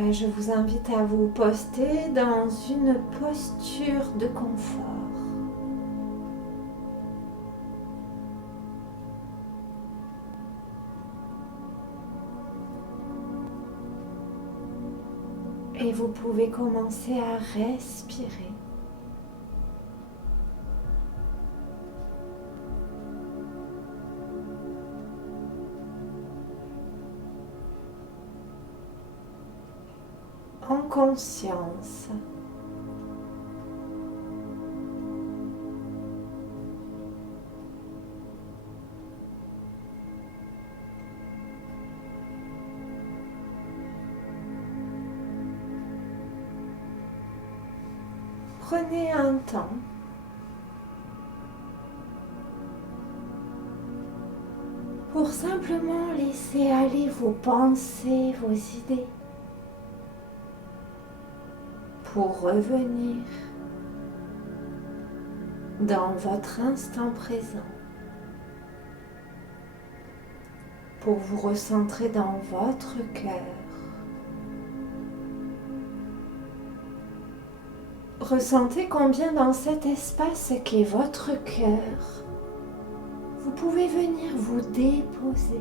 Je vous invite à vous poster dans une posture de confort. Et vous pouvez commencer à respirer. En conscience. Prenez un temps pour simplement laisser aller vos pensées, vos idées, pour revenir dans votre instant présent, pour vous recentrer dans votre cœur. Ressentez combien dans cet espace qu'est votre cœur, vous pouvez venir vous déposer.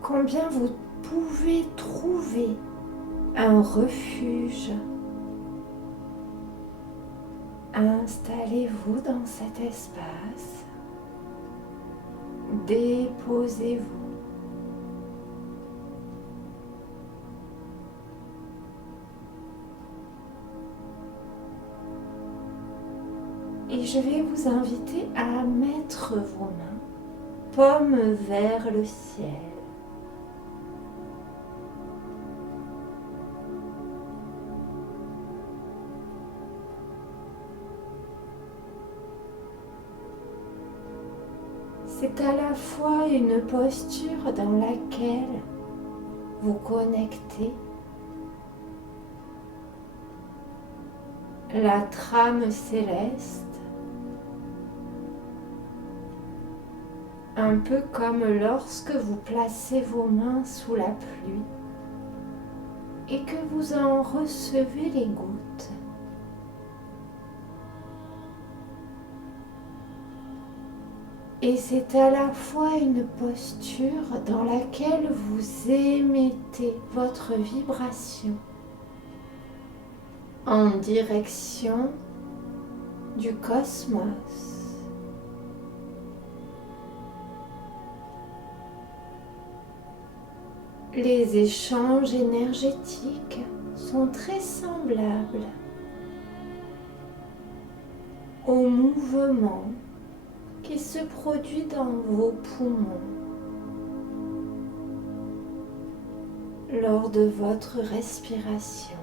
Combien vous pouvez trouver un refuge. Installez-vous dans cet espace. Déposez-vous. Et je vais vous inviter à mettre vos mains paumes vers le ciel. C'est à la fois une posture dans laquelle vous connectez la trame céleste, un peu comme lorsque vous placez vos mains sous la pluie et que vous en recevez les gouttes. Et c'est à la fois une posture dans laquelle vous émettez votre vibration en direction du cosmos. Les échanges énergétiques sont très semblables au mouvement qui se produit dans vos poumons lors de votre respiration.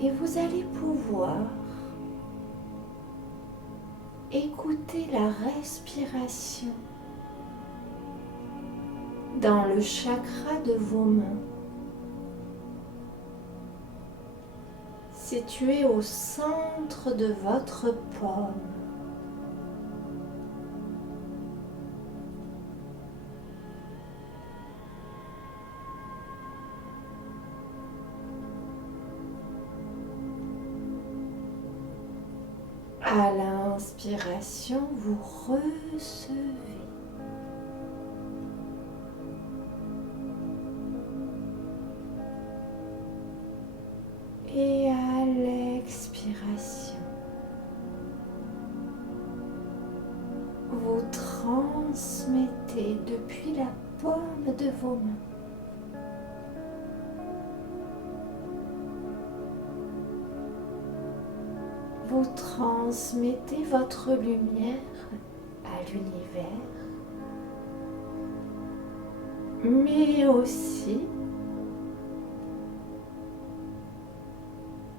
Et vous allez pouvoir écouter la respiration dans le chakra de vos mains, situé au centre de votre paume. À l'inspiration, vous recevez. Et à l'expiration, vous transmettez depuis la paume de vos mains. Vous transmettez votre lumière à l'univers, mais aussi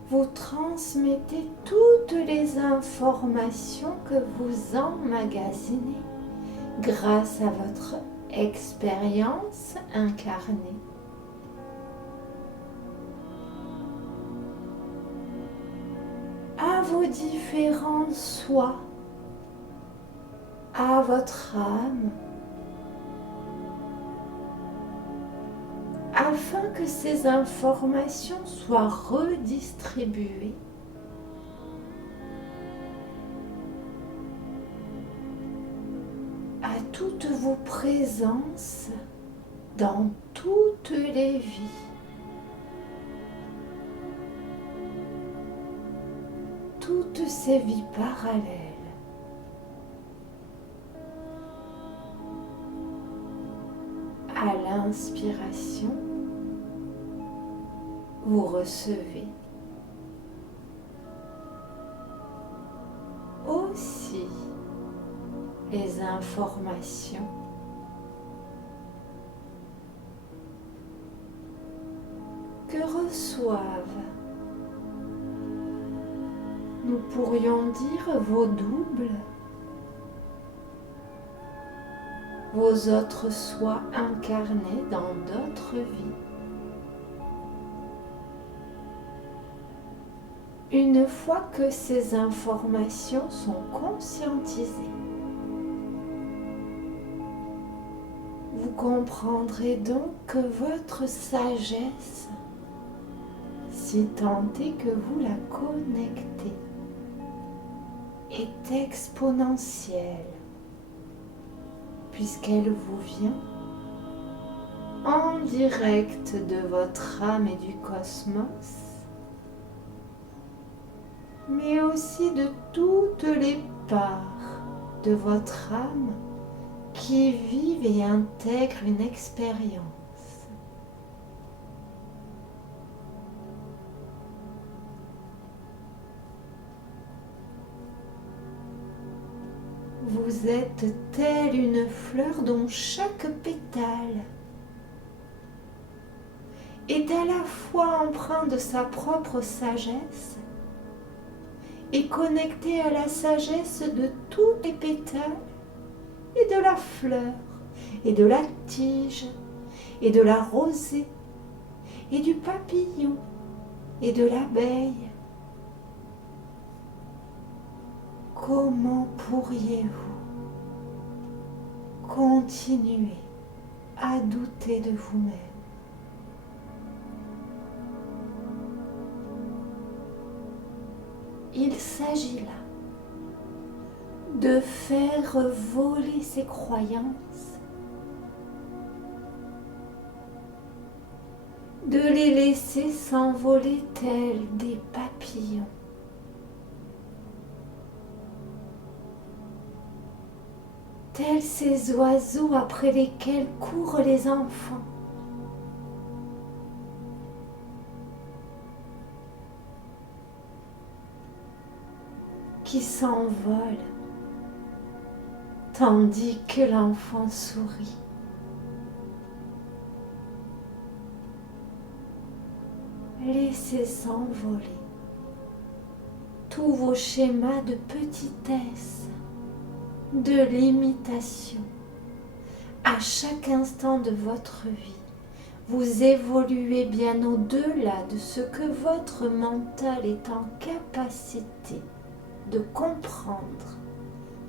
vous transmettez toutes les informations que vous emmagasinez grâce à votre expérience incarnée. À vos différents soi à votre âme afin que ces informations soient redistribuées à toutes vos présences dans toutes les vies. Toutes ces vies parallèles. À l'inspiration, vous recevez aussi les informations que reçoivent, nous pourrions dire, vos doubles, vos autres soi incarnés dans d'autres vies. Une fois que ces informations sont conscientisées, vous comprendrez donc que votre sagesse, si tant est que vous la connectez, est exponentielle, puisqu'elle vous vient en direct de votre âme et du cosmos, mais aussi de toutes les parts de votre âme qui vivent et intègrent une expérience. Vous êtes telle une fleur dont chaque pétale est à la fois empreint de sa propre sagesse et connecté à la sagesse de tous les pétales et de la fleur et de la tige et de la rosée et du papillon et de l'abeille. Comment pourriez-vous continuer à douter de vous-même? Il s'agit là de faire voler ces croyances, de les laisser s'envoler tels des papillons. Tels ces oiseaux après lesquels courent les enfants. Qui s'envolent tandis que l'enfant sourit. Laissez s'envoler tous vos schémas de petitesse, de limitation. À chaque instant de votre vie, vous évoluez bien au-delà de ce que votre mental est en capacité de comprendre,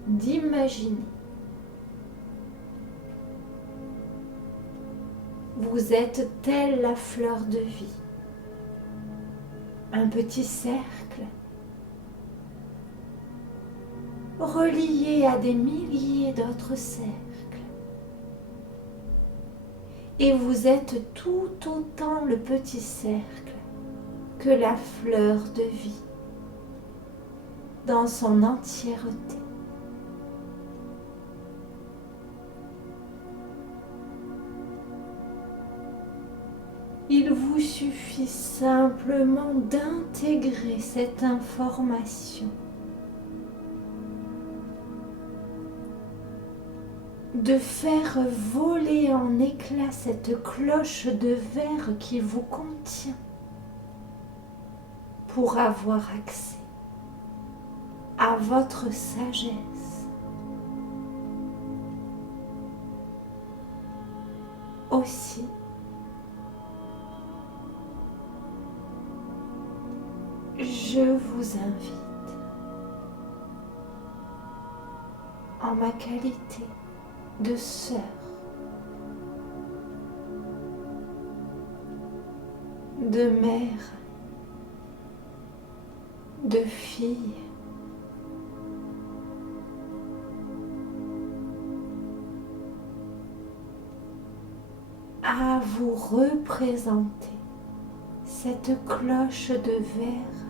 d'imaginer. Vous êtes telle la fleur de vie, un petit cercle relié à des milliers d'autres cercles. Et vous êtes tout autant le petit cercle que la fleur de vie dans son entièreté. Il vous suffit simplement d'intégrer cette information, de faire voler en éclats cette cloche de verre qui vous contient pour avoir accès à votre sagesse. Aussi, je vous invite, en ma qualité de sœur, de mère, de fille, à vous représenter cette cloche de verre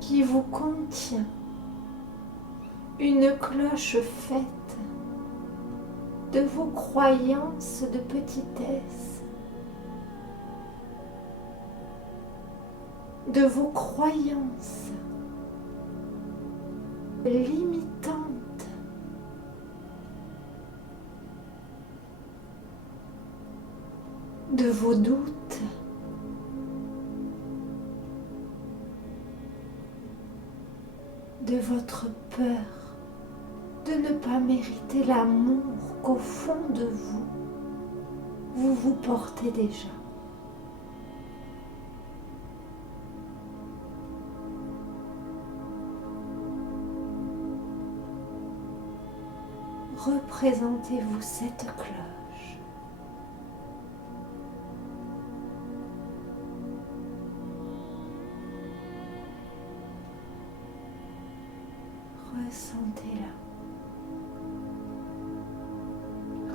qui vous contient, une cloche faite de vos croyances de petitesse, de vos croyances limitantes, de vos doutes, de votre peur de ne pas mériter l'amour qu'au fond de vous, vous vous portez déjà. Représentez-vous cette cloche. Ressentez-la.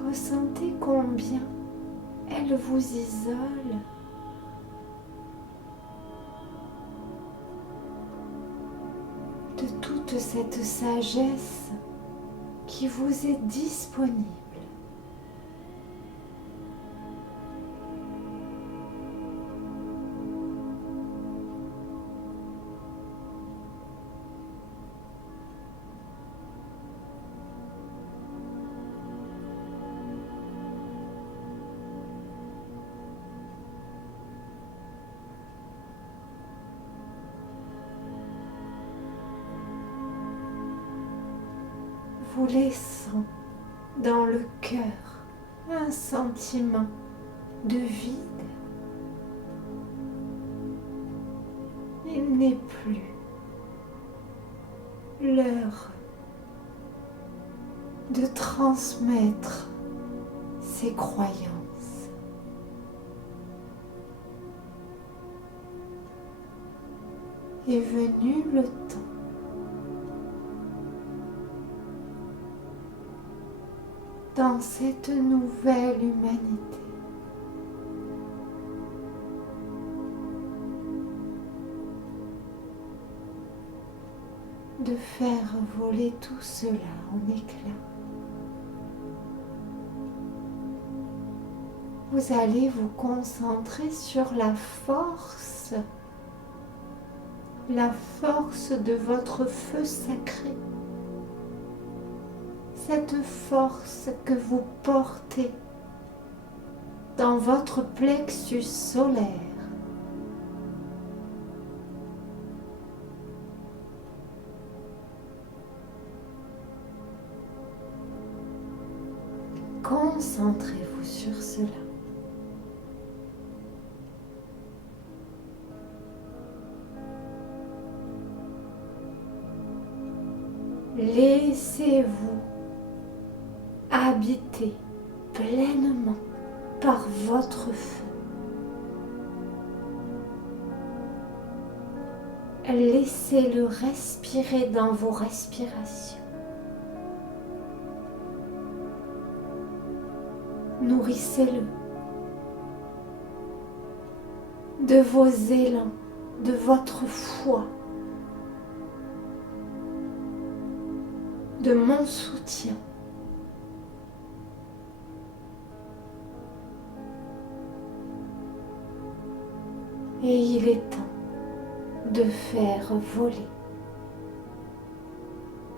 Ressentez combien elle vous isole. De toute cette sagesse qui vous est disponible. Vous laissant dans le cœur un sentiment de vide. Il n'est plus l'heure de transmettre ses croyances. Est venu le temps dans cette nouvelle humanité de faire voler tout cela en éclats. Vous allez vous concentrer sur la force de votre feu sacré. Cette force que vous portez dans votre plexus solaire. Concentrez-vous sur cela. Laissez-vous habiter pleinement par votre feu. Laissez-le respirer dans vos respirations. Nourrissez-le de vos élans, de votre foi, de mon soutien. Et il est temps de faire voler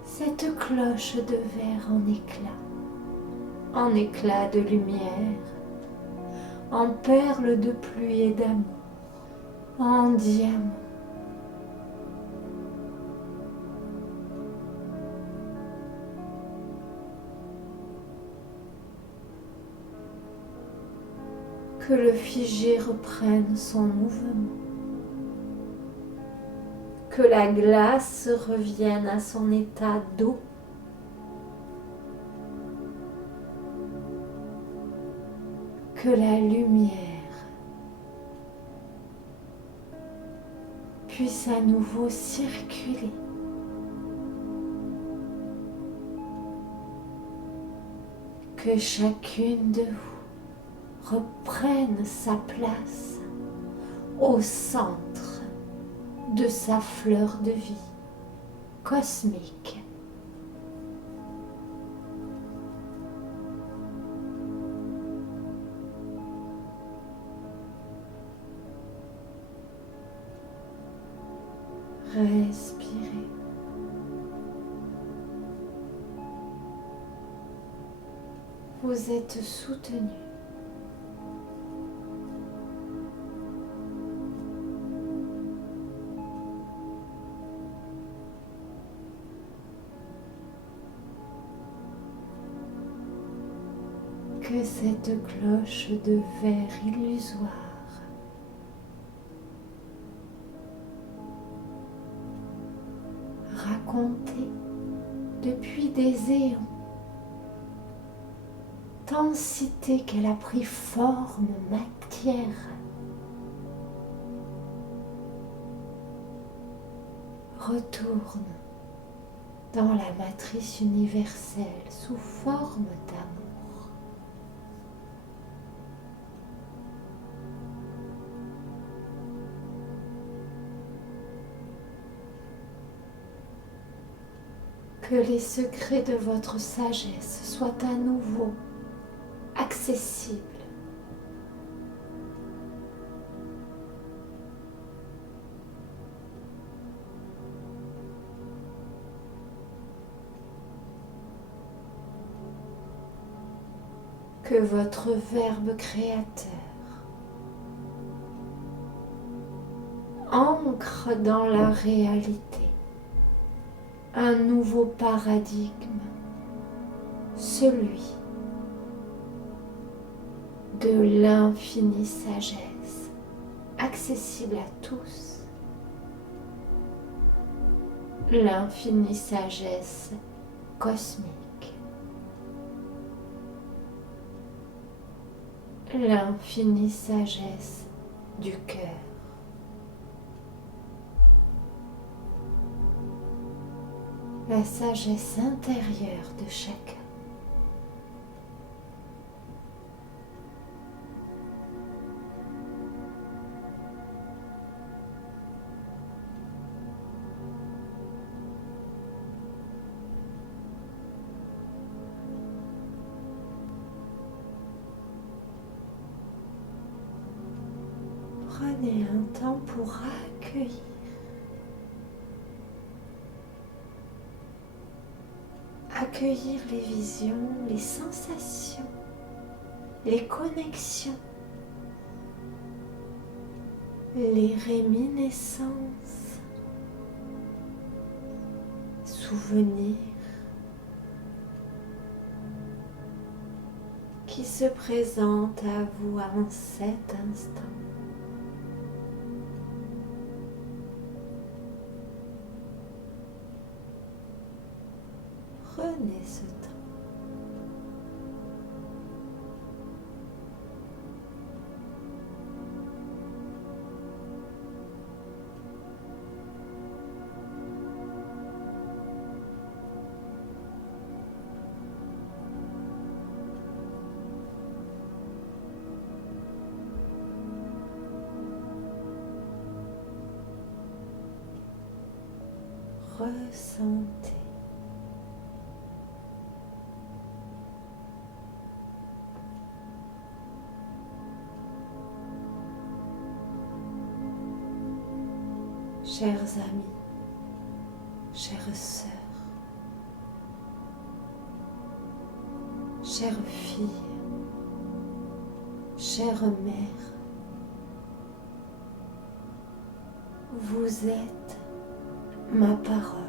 cette cloche de verre en éclat de lumière, en perles de pluie et d'amour, en diamant. Que le figé reprenne son mouvement, Que la glace revienne à son état d'eau. Que la lumière puisse à nouveau circuler. Que chacune de vous reprenne sa place au centre de sa fleur de vie cosmique. Respirez. Vous êtes soutenu. Que cette cloche de verre illusoire racontée depuis des éons, tant citée qu'elle a pris forme matière, retourne dans la matrice universelle sous forme d'amour. Que les secrets de votre sagesse soient à nouveau accessibles. Que votre Verbe créateur ancre dans la réalité un nouveau paradigme, celui de l'infinie sagesse, accessible à tous, l'infinie sagesse cosmique, l'infinie sagesse du cœur. La sagesse intérieure de chacun. Prenez un temps pour accueillir. Accueillir les visions, les sensations, les connexions, les réminiscences, souvenirs qui se présentent à vous en cet instant. Prenez ce temps. Ressentez. Chers amis, chères sœurs, chères filles, chères mères, vous êtes ma parole.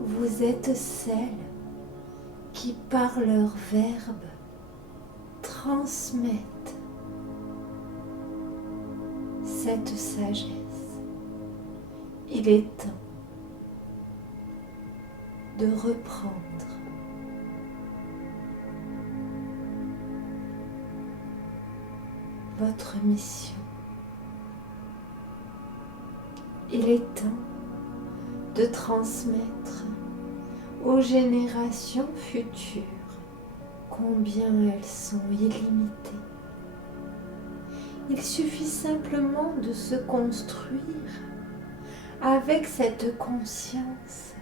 Vous êtes celles qui, par leur verbe, transmettent cette sagesse Il est temps de reprendre votre mission. Il est temps de transmettre aux générations futures combien elles sont illimitées. Il suffit simplement de se construire avec cette conscience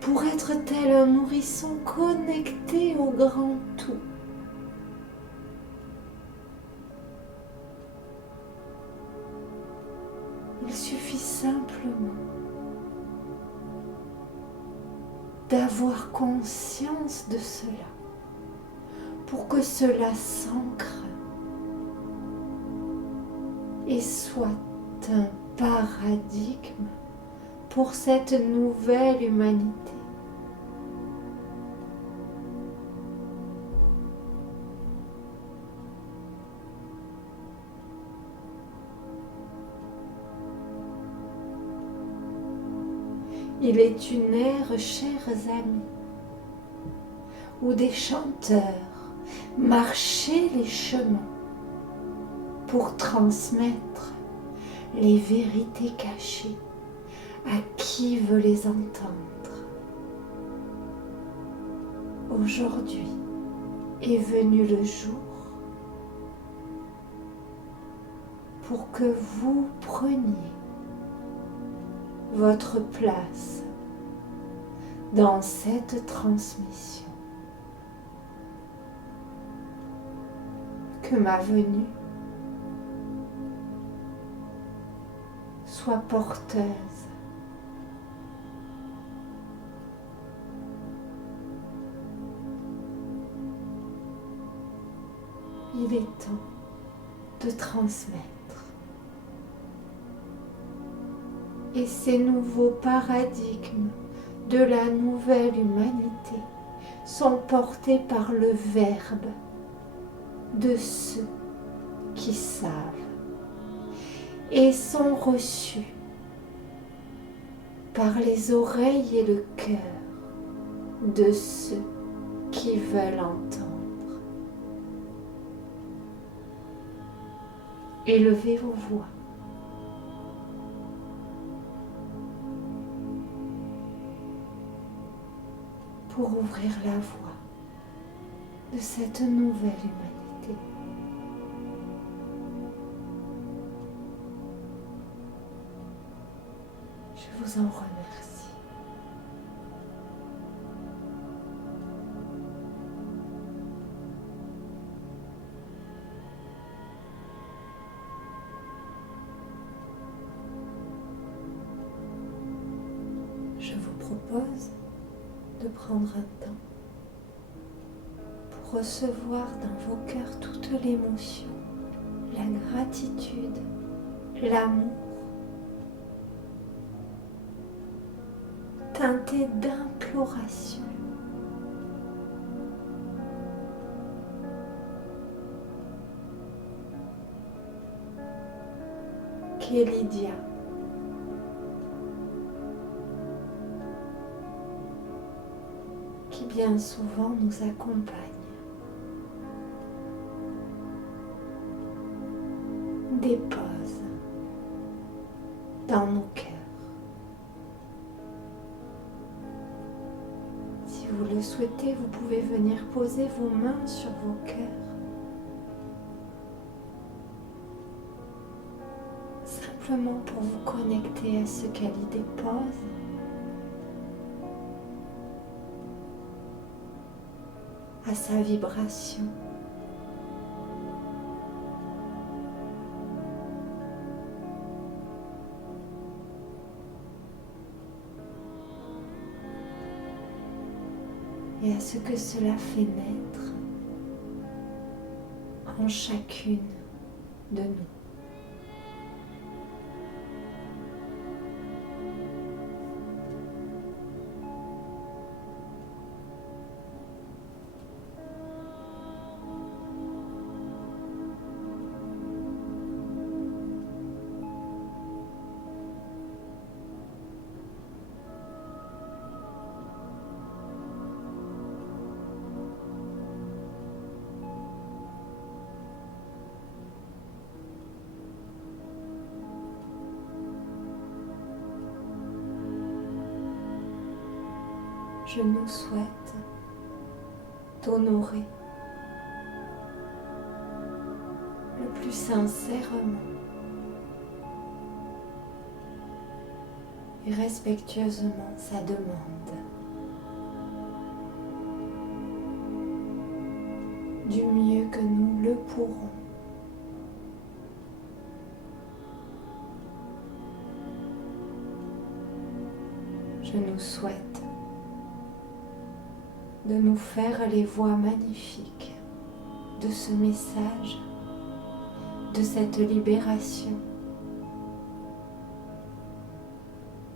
pour être tel un nourrisson connecté au grand tout. Il suffit simplement d'avoir conscience de cela pour que cela s'ancre et soit un paradigme pour cette nouvelle humanité. Il est une ère, chers amis, où des chanteurs marchaient les chemins pour transmettre les vérités cachées à qui veut les entendre. Aujourd'hui est venu le jour pour que vous preniez votre place dans cette transmission. Que ma venue soit porteuse il est temps de transmettre. Et ces nouveaux paradigmes de la nouvelle humanité sont portés par le Verbe de ceux qui savent et sont reçus par les oreilles et le cœur de ceux qui veulent entendre. Élevez vos voix. Pour ouvrir la voie de cette nouvelle humanité. Je vous en remercie. Je vous propose de prendre un temps pour recevoir dans vos cœurs toute l'émotion, la gratitude, l'amour, teinté d'imploration. Qu'est Lydia, qui bien souvent nous accompagne, dépose dans nos cœurs. Si vous le souhaitez, vous pouvez venir poser vos mains sur vos cœurs, simplement pour vous connecter à ce qu'elle y dépose. À sa vibration. Et à ce que cela fait naître en chacune de nous. je nous souhaite t'honorer le plus sincèrement et respectueusement sa demande, du mieux que nous le pourrons. Je nous souhaite de nous faire les voix magnifiques de ce message, de cette libération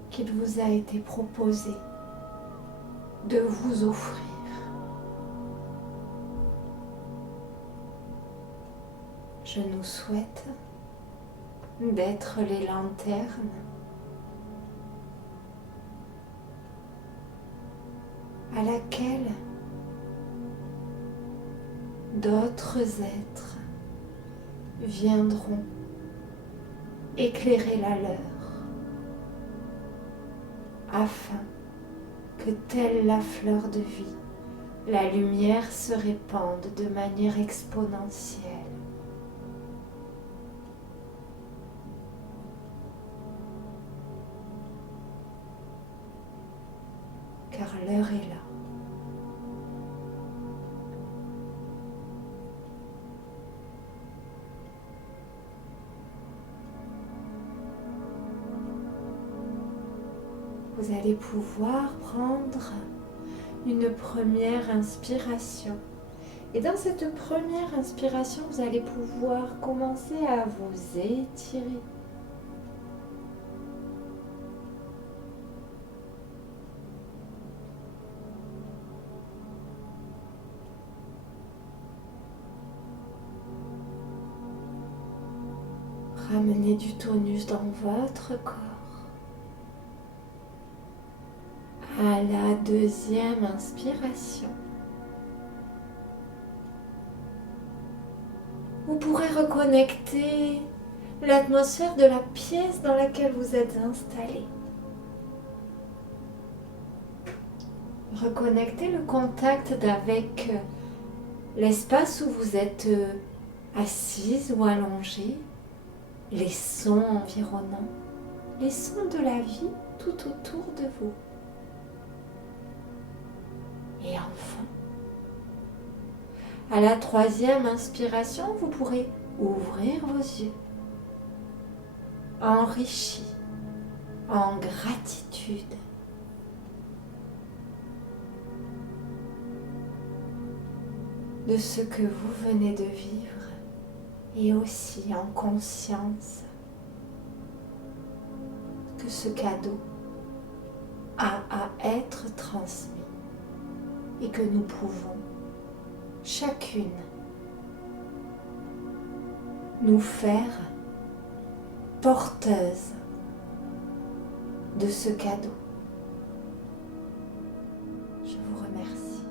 qu'il vous a été proposé de vous offrir. Je nous souhaite d'être les lanternes à laquelle d'autres êtres viendront éclairer la leur, afin que, telle la fleur de vie, la lumière se répande de manière exponentielle. Car l'heure est là. Vous allez pouvoir prendre une première inspiration. Et dans cette première inspiration, vous allez pouvoir commencer à vous étirer. Ramenez du tonus dans votre corps. À la deuxième inspiration, vous pourrez reconnecter l'atmosphère de la pièce dans laquelle vous êtes installé. Reconnectez le contact avec l'espace où vous êtes assise ou allongée, les sons environnants, les sons de la vie tout autour de vous. Et enfin, à la troisième inspiration, vous pourrez ouvrir vos yeux, enrichis en gratitude. De ce que vous venez de vivre et aussi en conscience que ce cadeau a à être transmis. Et que nous pouvons, chacune, nous faire porteuses de ce cadeau. Je vous remercie.